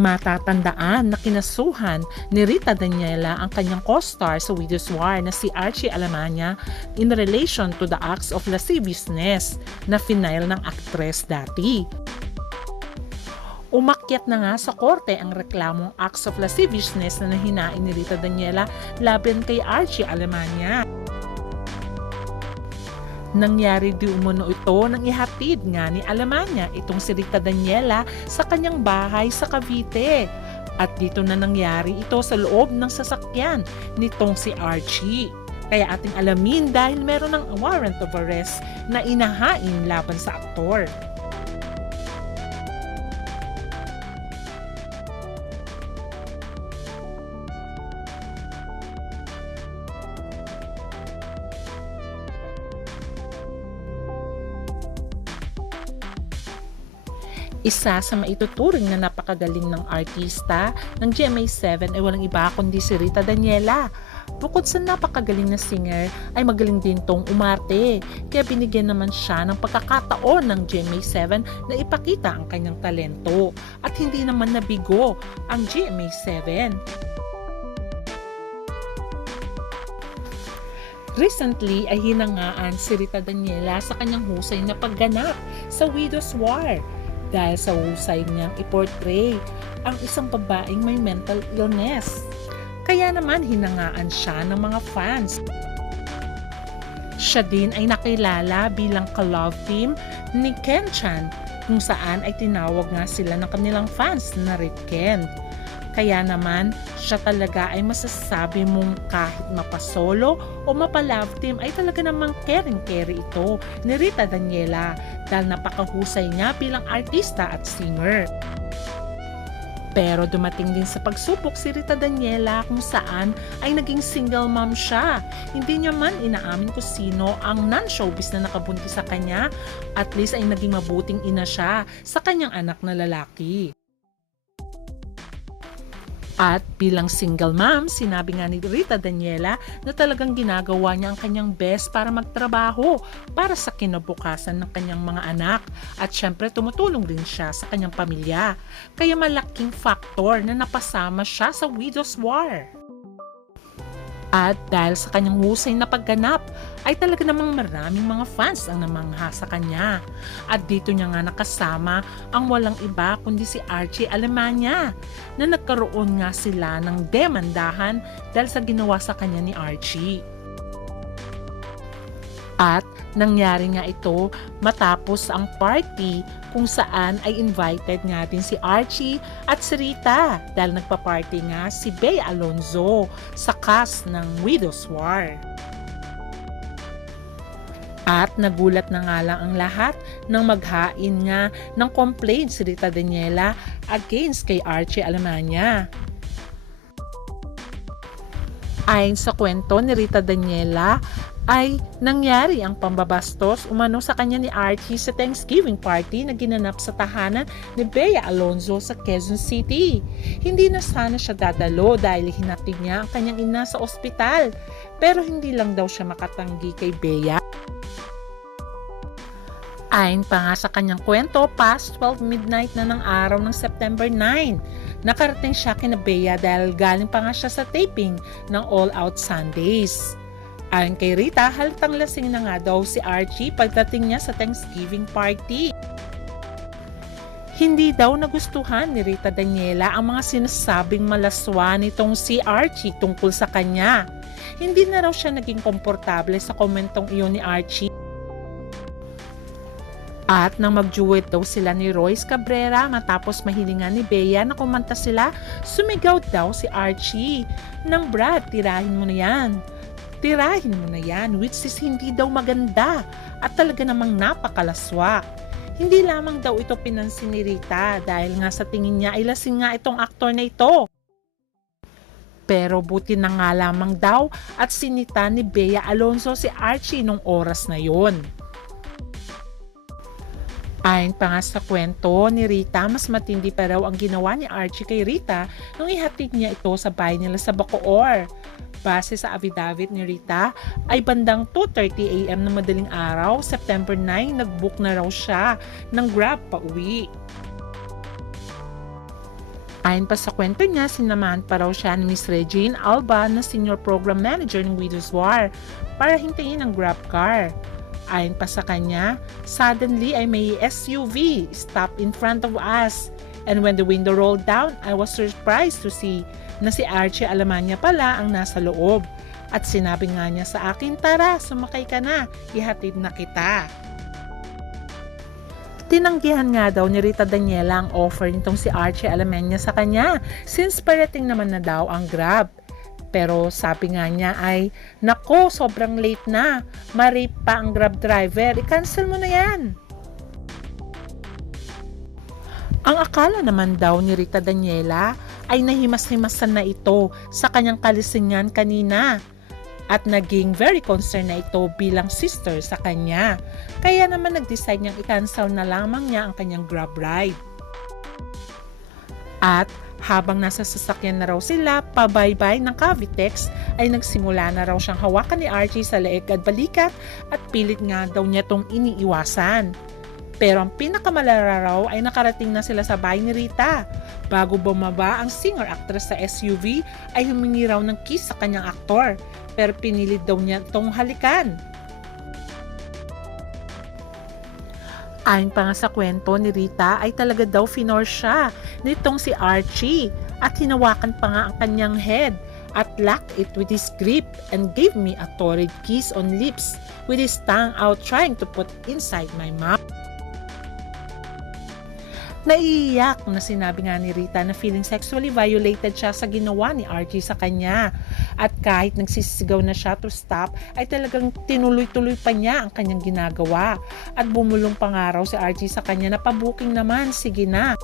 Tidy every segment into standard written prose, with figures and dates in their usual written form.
Matatandaan na kinasuhan ni Rita Daniela ang kanyang co-star sa Widow's War na si Archie Alemania in relation to the acts of lasciviousness na final ng aktres dati. Umakyat na nga sa korte ang reklamong acts of lasciviousness na nahinain ni Rita Daniela laban kay Archie Alemania. Nangyari di umano ito nang ihatid nga ni Alemania itong si Rita Daniela sa kanyang bahay sa Cavite. At dito na nangyari ito sa loob ng sasakyan nitong si Archie. Kaya ating alamin dahil meron ng warrant of arrest na inahain laban sa aktor. Isa sa maituturing na napakagaling ng artista ng GMA7 ay walang iba kundi si Rita Daniela. Bukod sa napakagaling na singer, ay magaling din tong umarte. Kaya binigyan naman siya ng pagkakataon ng GMA7 na ipakita ang kanyang talento. At hindi naman nabigo ang GMA7. Recently ay hinangaan si Rita Daniela sa kanyang husay na pagganap sa Widow's War. Dahil sa husay niyang iportray ang isang babaeng may mental illness. Kaya naman hinangaan siya ng mga fans. Siya din ay nakilala bilang ka-love team ni Ken Chan, kung saan ay tinawag nga sila ng kanilang fans na Red Ken. Kaya naman, siya talaga ay masasabi mong kahit mapasolo o mapa-love team ay talaga namang caring-carry ito ni Rita Daniela dahil napakahusay niya bilang artista at singer. Pero dumating din sa pagsubok si Rita Daniela kung saan ay naging single mom siya. Hindi niya man inaamin kung sino ang non-showbiz na nakabuntis sa kanya, at least ay naging mabuting ina siya sa kanyang anak na lalaki. At bilang single mom, sinabi nga ni Rita Daniela na talagang ginagawa niya ang kanyang best para magtrabaho para sa kinabukasan ng kanyang mga anak. At syempre tumutulong din siya sa kanyang pamilya. Kaya malaking factor na napasama siya sa Widow's War. At dahil sa kanyang husay na pagganap, ay talaga namang maraming mga fans ang namangha sa kanya. At dito niya nga nakasama ang walang iba kundi si Archie Alemania, na nagkaroon nga sila ng demandahan dahil sa ginawa sa kanya ni Archie. At nangyari nga ito matapos ang party kung saan ay invited nga din si Archie at si Rita dahil nagpa-party nga si Bea Alonzo sa cast ng Widow's War. At nagulat na nga lang ang lahat nang maghain nga ng complaint si Rita Daniela against kay Archie Alemania. Ayon sa kwento ni Rita Daniela, ay nangyari ang pambabastos umano sa kanya ni Archie sa Thanksgiving party na ginanap sa tahanan ni Bea Alonzo sa Quezon City. Hindi na sana siya dadalo dahil hinatid niya ang kanyang ina sa ospital, pero hindi lang daw siya makatanggi kay Bea. Ayon pa nga sa kanyang kwento, past 12 midnight na ng araw ng September 9, nakarating siya kina Bea dahil galing pa nga siya sa taping ng All Out Sundays. Ayon kay Rita, halatang lasing na nga daw si Archie pagdating niya sa Thanksgiving party. Hindi daw nagustuhan ni Rita Daniela ang mga sinasabing malaswa nitong si Archie tungkol sa kanya. Hindi na raw siya naging komportable sa komentong iyon ni Archie. At nang mag-duet daw sila ni Royce Cabrera matapos mahilingan ni Bea na kumanta sila, sumigaw daw si Archie ng Brad, tirahin mo na yan. Tirahin mo na yan, which is hindi daw maganda at talaga namang napakalaswa. Hindi lamang daw ito pinansin ni Rita dahil nga sa tingin niya ay lasing nga itong aktor na ito. Pero buti na nga lamang daw at sinita ni Bea Alonzo si Archie nung oras na yon. Ayon pa nga sa kwento ni Rita, mas matindi pa raw ang ginawa ni Archie kay Rita nung ihatid niya ito sa bahay nila sa Bacoor. Base sa affidavit ni Rita, ay bandang 2:30 AM na madaling araw, September 9, nag-book na raw siya ng Grab pa uwi. Ayon pa sa kwento niya, sinamahan pa raw siya ni Miss Regine Alba na Senior Program Manager ng Widows War para hintayin ang grab car. Ayon pa sa kanya, suddenly ay may SUV stop in front of us. And when the window rolled down, I was surprised to see na si Archie Alemania pala ang nasa loob. At sinabi nga niya sa akin, tara, sumakay ka na, ihatid na kita. Tinanggihan nga daw ni Rita Daniela ang offer nitong si Archie Alemania sa kanya since parating naman na daw ang grab. Pero sabi nga niya ay, nako, sobrang late na, ma-rape pa ang grab driver, i-cancel mo na yan. Ang akala naman daw ni Rita Daniela ay nahimas-himasan na ito sa kanyang kalisingan kanina. At naging very concerned na ito bilang sister sa kanya. Kaya naman nag-decide niyang i-cancel na lamang niya ang kanyang grab ride. At habang nasa sasakyan na raw sila, pabaybay ng Cavitex, ay nagsimula na raw siyang hawakan ni Archie sa leeg at balikat at pilit nga daw niya itong iniiwasan. Pero ang pinakamalala raw ay nakarating na sila sa bahay ni Rita. Bago bumaba ang singer-actress sa SUV ay humingi raw ng kiss sa kanyang aktor. Pero pinilit daw niya itong halikan. Ayon pa nga sa kwento ni Rita ay talaga daw finor siya nitong si Archie at hinawakan pa nga ang kanyang head at locked it with his grip and gave me a torrid kiss on lips with his tongue out trying to put inside my mouth. Naiiyak na sinabi nga ni Rita na feeling sexually violated siya sa ginawa ni Archie sa kanya. At kahit nagsisigaw na siya to stop, ay talagang tinuloy-tuloy pa niya ang kanyang ginagawa. At bumulong pa nga raw si Archie sa kanya na pabuking naman, sige na.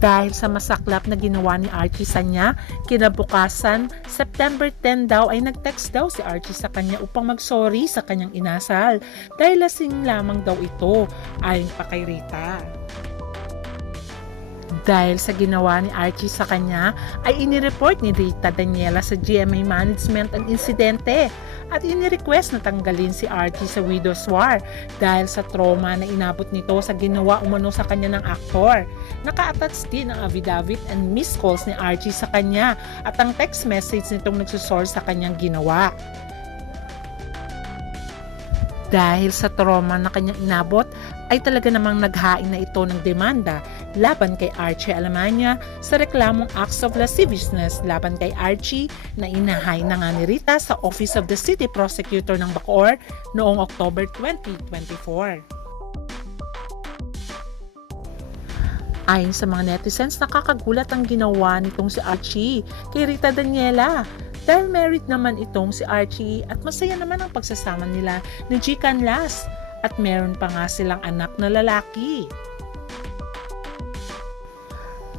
Dahil sa masaklap na ginawa ni Archie sa niya, kinabukasan, September 10 daw ay nag-text daw si Archie sa kanya upang mag-sorry sa kanyang inasal dahil lasing lamang daw ito, ayon pa kay Rita. Dahil sa ginawa ni Archie sa kanya, ay inireport ni Rita Daniela sa GMA Management ang insidente at inirequest na tanggalin si Archie sa Widows War dahil sa trauma na inabot nito sa ginawa umano sa kanya ng aktor. Naka-attach din ang affidavit and missed calls ni Archie sa kanya at ang text message nitong nagsusol sa kanyang ginawa. Dahil sa trauma na kanyang inabot, ay talaga namang naghain na ito ng demanda laban kay Archie Alemania sa reklamong acts of lasciviousness laban kay Archie na inahay na nga ni Rita sa Office of the City Prosecutor ng Bacoor noong October 2024. Ayon sa mga netizens, nakakagulat ang ginawa nitong si Archie kay Rita Daniela. Dahil married naman itong si Archie at masaya naman ang pagsasama nila ni G. Canlas at meron pa nga silang anak na lalaki.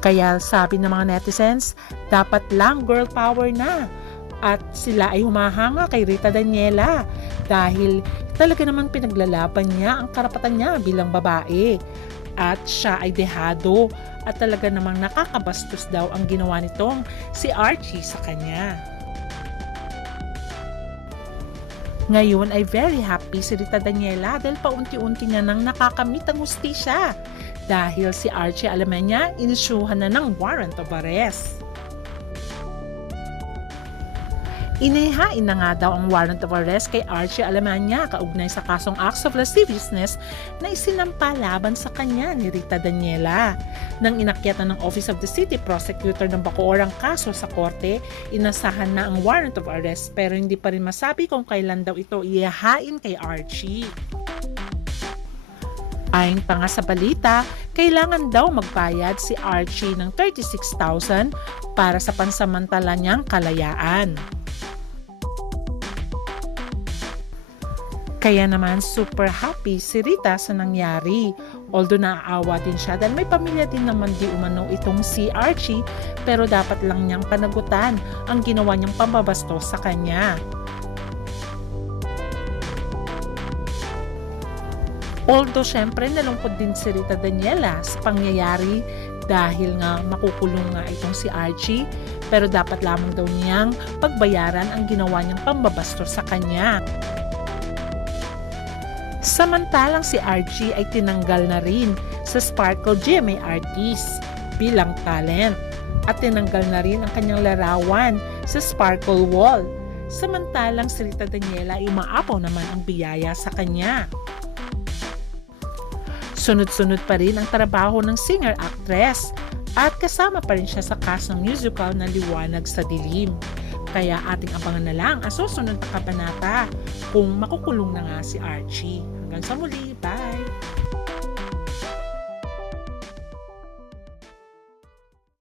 Kaya sabi ng mga netizens, dapat lang girl power na at sila ay humahanga kay Rita Daniela dahil talaga naman pinaglalaban niya ang karapatan niya bilang babae. At siya ay dehado at talaga namang nakakabastos daw ang ginawa nitong si Archie sa kanya. Ngayon ay very happy si Rita Daniela dahil paunti-unti niya nang nakakamit ang hustisya dahil si Archie Alemania inisyuhan na ng warrant of arrest. Inihain na nga daw ang warrant of arrest kay Archie Alemania kaugnay sa kasong acts of lasciviousness na isinampa laban sa kanya ni Rita Daniela. Nang inakyatan ng Office of the City Prosecutor ng Bacoor ang kaso sa korte, inasahan na ang warrant of arrest pero hindi pa rin masabi kung kailan daw ito ihahain kay Archie. Ayon pa nga sa balita, kailangan daw magbayad si Archie ng 36,000 para sa pansamantala niyang kalayaan. Kaya naman super happy si Rita sa nangyari. Although naaawa din siya dahil may pamilya din naman di umano itong si Archie pero dapat lang niyang panagutan ang ginawa niyang pambabastos sa kanya. Although syempre nalungkot din si Rita Daniela sa pangyayari dahil nga makukulong nga itong si Archie pero dapat lamang daw niyang pagbayaran ang ginawa niyang pambabastos sa kanya. Samantalang si Archie ay tinanggal na rin sa Sparkle GMA Artist bilang talent at tinanggal na rin ang kanyang larawan sa Sparkle Wall. Samantalang si Rita Daniela ay umaapaw naman ang biyaya sa kanya. Sunod-sunod pa rin ang trabaho ng singer-actress at kasama pa rin siya sa cast ng musical na Liwanag sa Dilim. Kaya ating abangan na lang ang susunod na kabanata kung makukulong na nga si Archie. Hanggang sa muli, bye!